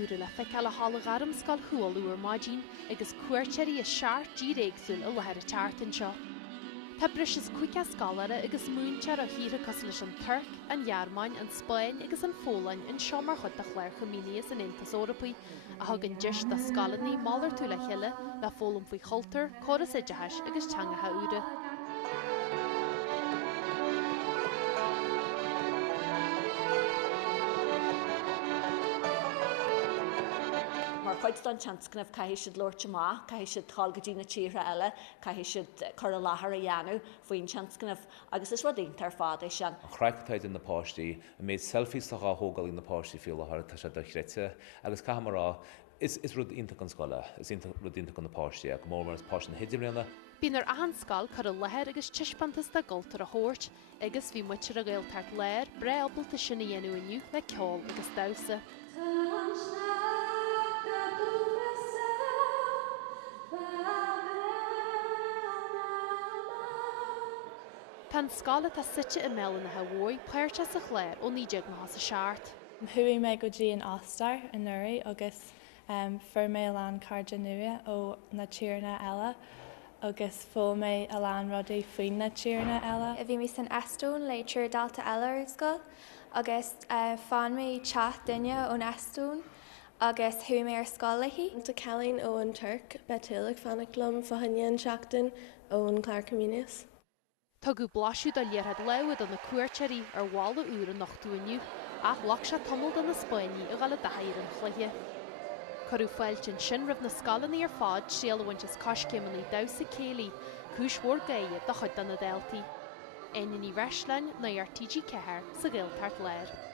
úra le feiceal a hála garam scal chualúar máidín agus cuairteirí a seart díréagsúil a lethir a teartan seo. Tá bris is cuice scalara agus múntear a híre cos leis an Turc, an Gearmáin, an Spáin agus an Fólainn in seo mar chud a chléir chomíníos an Intas Eorpaí a thugann deis de scalaní málar tú le cheile le fólam faoi chultar, choras iditheis agus teangatha úra. Mar chuid don tianscnamh caiithí siad Lúirte Má, caiithí siad tháilgadína tíre eile, caiithí siad chur a láthair a dhéanú faoin tianscnamh agus is rudíonnta ar fád é sin. Chraictáid in na páistí a méid selfies a thógáil in na páistí fiúla tá sé do chréite agus camará is rud ionta an scoile, is rud ionta an na páistí a go mór mar páist na héidirréanna. Bín ar ahan scal chur a lethir agus tiispantas de goltar a thuirt agus bhí muitir a gail tart léir breabalta sinna dhéanú iniu le ceol agus dása. Tá scala tá site i melan na hahói páirte sa chléir ó níideag má sa seart. Thuí mé go dtí an Ostar in Nuri agus fur mé an carde nua ó na tíirna eile agus fó mé a lán rudaí faoin na tíirna eile. A bhí mí san Eastún le tíir dalta eile ar scoil agus fáin mé teach duine ón Eastún agus thuí mé ar scolaí. Tá Cailín ó an Turc betuach fannaclumm fahannéan seachtain ón Clár Comínis. Tá go blaisiú a léirhead leabhad an na cuairteirí ar bhála úra nachtú iniu ach lach se tomul an na Spáinní a gála dair an chluithe. Corú fáiltin sin rih na scalaní ar fád síalhaintas coscéimení dása céalaí chúishmór gaige do chuid an na Deltaí. Éineann í Reislein na ar TG Cethir sa Gaeltacht léir.